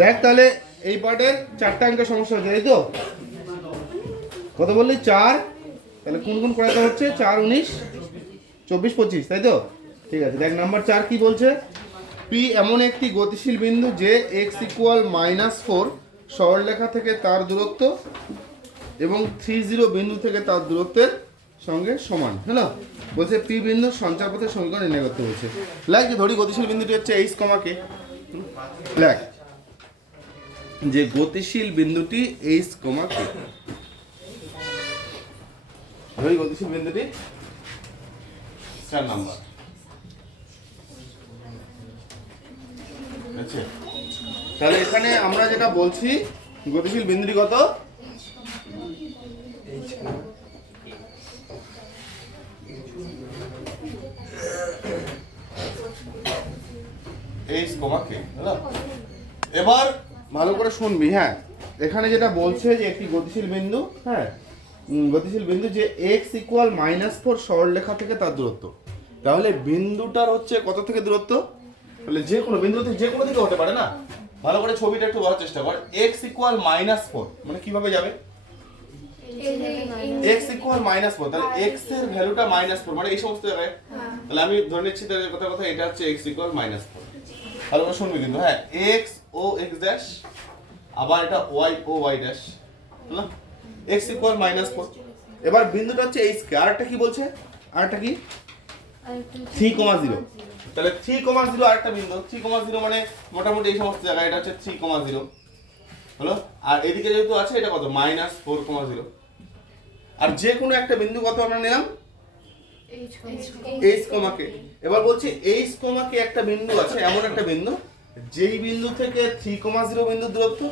দেখ তাহলে এই পার্টের চারটা অঙ্কের সমস্যা হচ্ছে, তাই তো? কত বললি? চার। তাহলে কোন কোন করাতে হচ্ছে? চার, উনিশ, চব্বিশ, পঁচিশ, তাই তো? ঠিক আছে, দেখ নাম্বার চার কি বলছে? পি এমন একটি গতিশীল বিন্দু যে এক্স ইকুয়াল মাইনাস ফোর সরলরেখা থেকে তার দূরত্ব এবং থ্রি জিরো বিন্দু থেকে তার দূরত্বের সঙ্গে সমান। হ্যালো বলছে পি বিন্দুর সঞ্চার পথের সমীকরণ নির্ণয় করতে বলছে। লাগ যে ধরি গতিশীল বিন্দুটি হচ্ছে এইচ কমাকে যে গতিশীল বিন্দুটি এইচ কমা কে গতিশীল বিন্দুটি। চার নাম্বার। আচ্ছা। তাহলে এখানে আমরা যেটা বলছি, গতিশীল বিন্দুটি কত? এইচ কমা কে এবার ভালো করে শুনবি হ্যাঁ। এখানে যেটা বলছে যে একটি গতিশীল বিন্দু হ্যাঁ গতিশীল বিন্দু যে এক্স ইকুয়াল মাইনাস ফোর সরলরেখা থেকে তার দূরত্ব। তাহলে বিন্দুটার হচ্ছে কত থেকে দূরত্ব? তাহলে যে কোনো বিন্দু থেকে যে কোনো দিকে হতে পারে না। ভালো করে ছবিটা একটু বলার চেষ্টা কর। এক্স ইকুয়াল মাইনাস ফোর মানে কীভাবে যাবে? এক্স ইকুয়াল মাইনাস ফোর তাহলে এক্সের ভ্যালুটা মাইনাস ফোর মানে এই সমস্ত জায়গায়। তাহলে আমি ধরে নিচ্ছি তাহলে কথা কথা এটা হচ্ছে এক্স ইকুয়াল মাইনাস ফোর ভালো করে শুনবি কিন্তু হ্যাঁ এক্স ও এক্স ড্যাশ আবার এটা ওয়াই ও ওয়াই ড্যাশ বুঝলাম এক্স ইকুয়াল মাইনাস ফোর এবার বিন্দুটা হচ্ছে এইচ কে আরেকটা কি বলছে? আরেকটা কি? থ্রি কমা জিরো তাহলে থ্রি কমা জিরো আরেকটা বিন্দু। থ্রি কমা জিরো মানে মোটামুটি এই সমস্ত জায়গায় এটা হচ্ছে থ্রি কমা জিরো হলো? আর এদিকে যেহেতু আছে এটা কত? মাইনাস ফোর কমা জিরো আর যে কোনো একটা বিন্দু কত আমরা নিলাম? এইচ কমাকে এবার বলছি এইচ কমাকে একটা বিন্দু আছে এমন একটা বিন্দু যেই বিন্দু থেকে থ্রি কমা জিরো বিন্দু দূরত্ব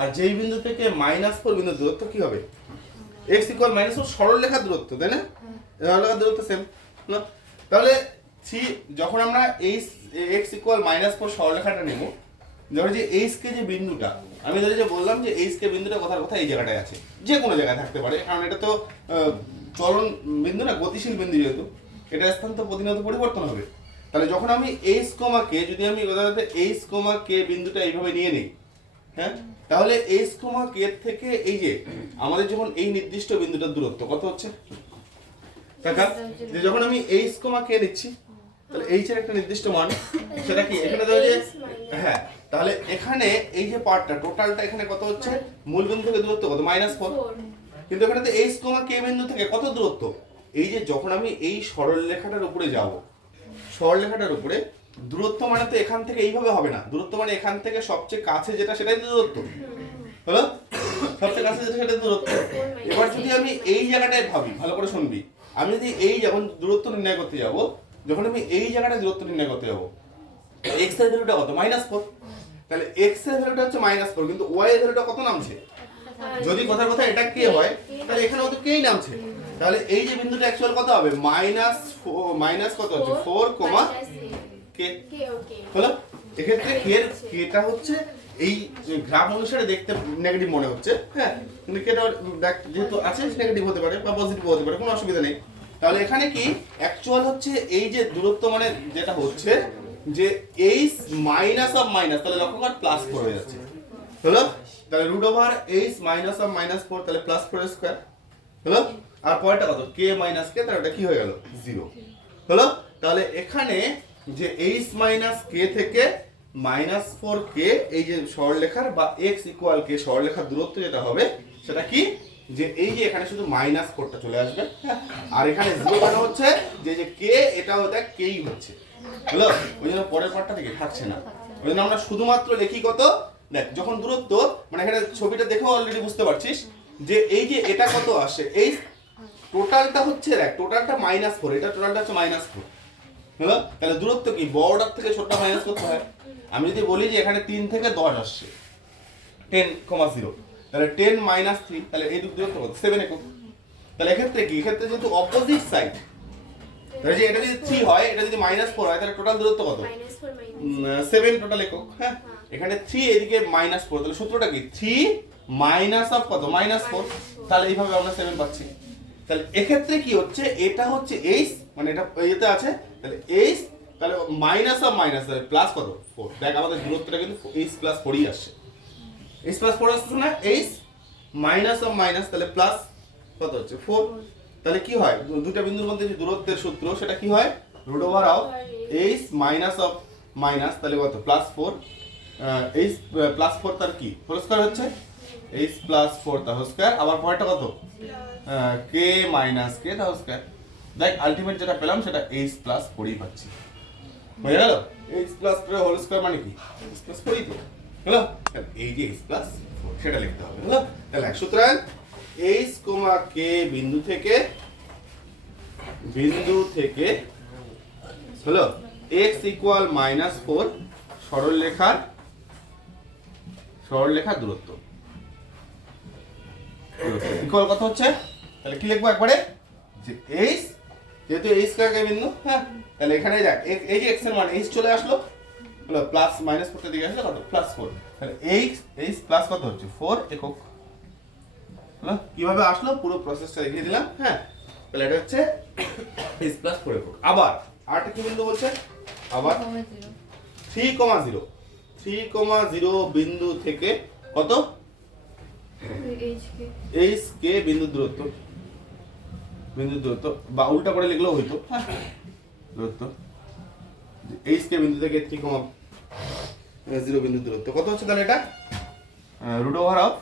আর যেই বিন্দু থেকে মাইনাস ফোর বিন্দু দূরত্ব কি হবে? এক্স ইকুয়াল মাইনাস ফোর সরল লেখার দূরত্ব তাই না? সরল লেখার দূরত্ব সেম না? তাহলে থ্রি যখন আমরা h x equal minus four সরলরেখাটা নেব ধরো যে এইচ কে যে বিন্দুটা আমি ধরে যে বললাম যে এইচ কে বিন্দুটা কথার কথা এই জায়গাটায় আছে যে কোনো জায়গায় থাকতে পারে কারণ এটা তো চলন বিন্দু না, গতিশীল বিন্দু যেহেতু, এটা স্থান তো প্রতিনিয়ত পরিবর্তন হবে। তাহলে যখন আমি এইচ কমা কে যদি আমি উদাহরণত এইচ কমা কে বিন্দুটা এইভাবে নিয়ে নিই হ্যাঁ? তাহলে এইচ কমা কে থেকে এই যে, আমাদের যখন এই নির্দিষ্ট বিন্দুটার দূরত্ব, কত হচ্ছে? যে যখন আমি এইচ কমা কে নিচ্ছি, তাহলে এইচ এর একটা নির্দিষ্ট মান, সেটা কি? এখানে ধরো যে হ্যাঁ তাহলে এখানে এই যে পার্টটা টোটালটা এখানে কত হচ্ছে? মূল বিন্দু থেকে দূরত্ব কত? মাইনাস ফোর কিন্তু এখানে তো এইচ কমা কে বিন্দু থেকে কত দূরত্ব? এই যে যখন আমি এই সরল রেখাটার উপরে যাব সরল রেখাটার উপরে, দূরত্ব মানে তো এখান থেকে এইভাবে হবে না। দূরত্ব মানে এখান থেকে সবচেয়ে কাছে যেটা সেটাই দূরত্ব। হলো? সবচেয়ে কাছে যেটা সেটা দূরত্ব। এবার যদি আমি এই জায়গাটায় ভাবি, ভালো করে শুনবি। আমি যদি এই যখন দূরত্ব নির্ণয় করতে যাব, যখন আমি এই জায়গাটায় দূরত্ব নির্ণয় করতে যাব এক্সের ভ্যালুটা কত? মাইনাস ফোর তাহলে এক্সের ভ্যালুটা হচ্ছে মাইনাস ফোর কিন্তু ওয়াই এর ভ্যালুটা কত নামছে? যদি কথার কথা এটা কে হয় তাহলে এখানে তো কেই নামছে? তাহলে এই যে বিন্দুটা অ্যাকচুয়াল কত হবে? মাইনাস মাইনাস কত হচ্ছে? Four comma k? হলো? এক্ষেত্রে কে এর কেটা হচ্ছে এই গ্রাফ অনুসারে দেখতে নেগেটিভ মনে হচ্ছে হ্যাঁ? কিন্তু কেটা দেখ যেহেতু আছে নেগেটিভ হতে পারে বা পজিটিভ হতে পারে কোনো অসুবিধা নেই। তাহলে এখানে কি অ্যাকচুয়াল হচ্ছে এই যে দূরত্ব মানে যেটা হচ্ছে যে এইচ মাইনাস অফ মাইনাস তাহলে লক্ষ্য কর প্লাস করে যাচ্ছে। হলো তাহলে root over h minus of minus four তাহলে প্লাস ফোর স্কোয়ার হলো আর পরেরটা কত? কে মাইনাস কে তাহলে ওটা কি হয়ে গেল? জিরো হলো তাহলে এখানে যে এইচ মাইনাস কে থেকে মাইনাস ফোর কে এই যে সরলরেখার বা এক্স ইকুয়াল কে সরলরেখার দূরত্ব যেটা হবে, সেটা কি? যে এই যে এখানে শুধু মাইনাস ফোরটা চলে আসবে হ্যাঁ? আর এখানে জিরো কেন হচ্ছে? যে যে কে এটাও দেখ কেই হচ্ছে। হলো ওই জন্য পরের পার্টটা থেকে থাকছে না। ওই জন্য আমরা শুধুমাত্র লিখি কত? দেখ, যখন দূরত্ব মানে এখানে ছবিটা দেখেও অলরেডি বুঝতে পারছিস যে এই যে এটা কত আসে, এই টোটালটা হচ্ছে দেখ টোটালটা মাইনাস ফোর এটা টোটালটা হচ্ছে মাইনাস ফোর হলো? তাহলে দূরত্ব কি? বড়টার থেকে ছোটটা মাইনাস করতে হয়। আমি যদি বলি যে এখানে তিন থেকে দশ আসছে টেন কমা জিরো তাহলে টেন মাইনাস থ্রি তাহলে এই দূরত্ব কত? সেভেন একক। তাহলে এক্ষেত্রে কি? এক্ষেত্রে যেহেতু অপোজিট সাইড তাহলে যে এটা যদি থ্রি হয় এটা যদি মাইনাস ফোর হয় তাহলে টোটাল দূরত্ব কত? সেভেন টোটাল একক হ্যাঁ? এখানে থ্রি এদিকে মাইনাস ফোর তাহলে সূত্রটা কি? থ্রি মাইনাস অফ কত? মাইনাস ফোর তাহলে এইভাবে আমরা সেভেন পাচ্ছি। তাহলে এক্ষেত্রে কি হচ্ছে? এটা হচ্ছে এইচ মানে এটা ইয়েতে আছে। তাহলে এইচ তাহলে মাইনাস অফ মাইনাস তাহলে প্লাস কত? ফোর দেখ আমাদের দূরত্বটা কিন্তু এইচ প্লাস ফোরই আসছে। এইচ প্লাস ফোর আসছে না এইচ মাইনাস অফ মাইনাস তাহলে প্লাস কত হচ্ছে? ফোর তাহলে কি হয়? দুটা বিন্দুর মধ্যে যে দূরত্বের সূত্র, সেটা কি হয়? Root over of h minus of minus তাহলে কত? Plus four h plus four তার কি? হোল স্কোয়ার হচ্ছে? এইচ প্লাস ফোর তার হোল স্কোয়ার আবার পরেরটা কত? কে মাইনাস কে তার হোল স্কোয়ার দেখ আলটিমেট যেটা পেলাম, সেটা এইচ প্লাস ফোরই পাচ্ছি হয়ে গেল? H plus four whole square মানে কি? এইচ প্লাস ফোরই তো। হলো? এই যে এইচ প্লাস ফোর সেটা লিখতে হবে। হলো? তাহলে সুতরাং এইচ কোমা কে বিন্দু থেকে বিন্দু থেকে, হলো এক্স ইকুয়াল মাইনাস ফোর সরল রেখার দূরত্ব। ইকুয়াল কত হচ্ছে? তাহলে কি লিখব একবারে? যে এইচ যেহেতু এইচ কাকে বিন্দু হ্যাঁ তাহলে এখানে দেখ, এই যে এক্সের মান এইচ চলে আসলো প্লাস মাইনাস করতে দিকে আসলে কত প্লাস ফোর তাহলে এইচ এইচ প্লাস কত হচ্ছে? ফোর একক কীভাবে আসলো? পুরো প্রসেসটা দেখিয়ে দিলাম হ্যাঁ? তাহলে এটা হচ্ছে এইচ প্লাস ফোর একক আবার আরেকটা কি বিন্দু বলছে? আবার three comma zero three comma zero বিন্দু থেকে কত? এইচ কে বিন্দু দূরত্ব। বিন্দু দূরত্ব। বা উল্টা করে লিখলেও হইতো হ্যাঁ, দূরত্ব। এইচ কে বিন্দু থেকে থ্রি কমা জিরো বিন্দু দূরত্ব। কত হচ্ছে তাহলে এটা? Root over of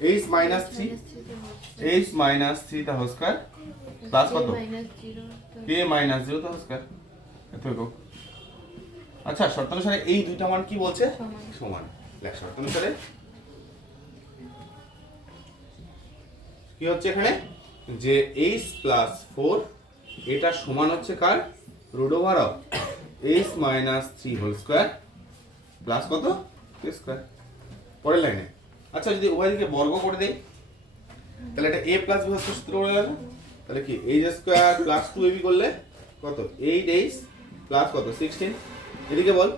h minus three h minus three তা হোল স্কয়ার প্লাস কত? কে মাইনাস জিরো তা হোল স্কয়ার এত একক। আচ্ছা শর্তানুসারে এই দুইটা মান কি বলছে? সমান। লেখ শর্তানুসারে কি হচ্ছে এখানে? যে এইচ প্লাস ফোর এটা সমান হচ্ছে কার? Root over of h minus three whole square plus কত? স্কোয়ার পরের লাইনে। আচ্ছা যদি উভয় দিকে বর্গ করে দেই তাহলে এটা এ প্লাস বি হচ্ছে সূত্র বলে গেল। তাহলে কি? H square plus two a b করলে কত? এইট এইচ প্লাস কত? সিক্সটিন এদিকে বল।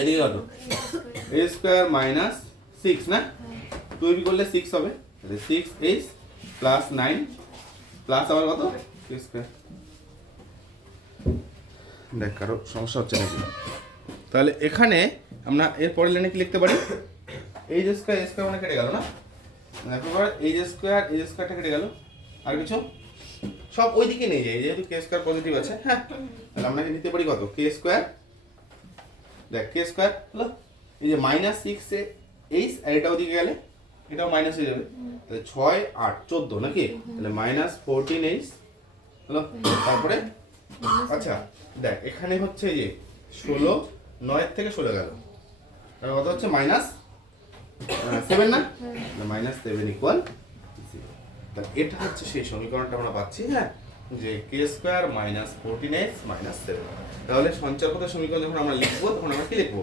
এদিকে কত এ স্কোয়ার মাইনাস সিক্স না? টু এবি করলে সিক্স হবে। তাহলে six h plus nine plus আবার কত? স্কোয়ার দেখ কারও সমস্যা হচ্ছে নাকি? তাহলে এখানে আমরা এর পরের লাইনে কি লিখতে পারি? এইচ স্কোয়ার এ স্কোয়ার মানে কেটে গেল না? এবার এইচ স্কোয়ার এইচ স্কোয়ারটা কেটে গেল। আর কিছু? সব ওই দিকে নিয়ে যাই, যেহেতু কে স্কোয়ার পজিটিভ আছে হ্যাঁ? তাহলে আমরা নিতে পারি কত? কে স্কোয়ার দেখ কে স্কোয়ার হলো এই যে মাইনাস সিক্স এইচ আর এটা ওদিকে গেলে, এটাও মাইনাস হয়ে যাবে। তাহলে ছয়, আট, চোদ্দ নাকি? তাহলে মাইনাস ফোরটিন এইচ হলো? তারপরে আচ্ছা দেখ, এখানে হচ্ছে যে ষোলো নয়ের থেকে ষোলো গেল। কত হচ্ছে? মাইনাস সেভেন না? মাইনাস সেভেন ইকুয়াল তাহলে এটা হচ্ছে সেই সমীকরণটা আমরা পাচ্ছি হ্যাঁ? যে k square minus fourteen x minus seven তাহলে সঞ্চারপথের সমীকরণ যখন আমরা লিখব তখন আমরা কি লিখব?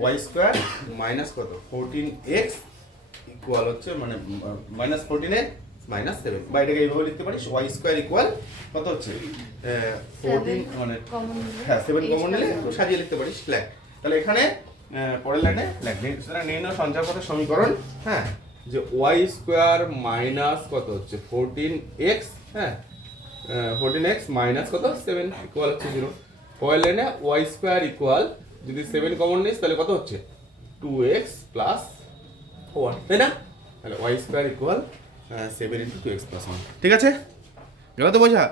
ওয়াই স্কোয়ার মাইনাস কত? ফোরটিন এক্স ইকুয়াল হচ্ছে মানে minus fourteen x minus seven বা এটাকে এইভাবে লিখতে পারিস ওয়াই স্কোয়ার ইকুয়াল কত হচ্ছে? ফোরটিন মানে হ্যাঁ সেভেন কমন নিলে সাজিয়ে লিখতে পারিস লেখ তাহলে এখানে পরের লাইনে লেখ সুতরাং নির্ণয় সঞ্চারপথের সমীকরণ হ্যাঁ? যে ওয়াই স্কোয়ার মাইনাস কত হচ্ছে? ফোরটিন এক্স হ্যাঁ? ফোরটিন এক্স মাইনাস কত? সেভেন ইকুয়াল হচ্ছে জিরো পরের লাইনে ওয়াই স্কোয়ার ইকুয়াল যদি সেভেন কমন নিস, তাহলে কত হচ্ছে? টু এক্স প্লাস ওয়ান তাই না? তাহলে y square equal seven into two x plus one ঠিক আছে? গেল তো বোঝা।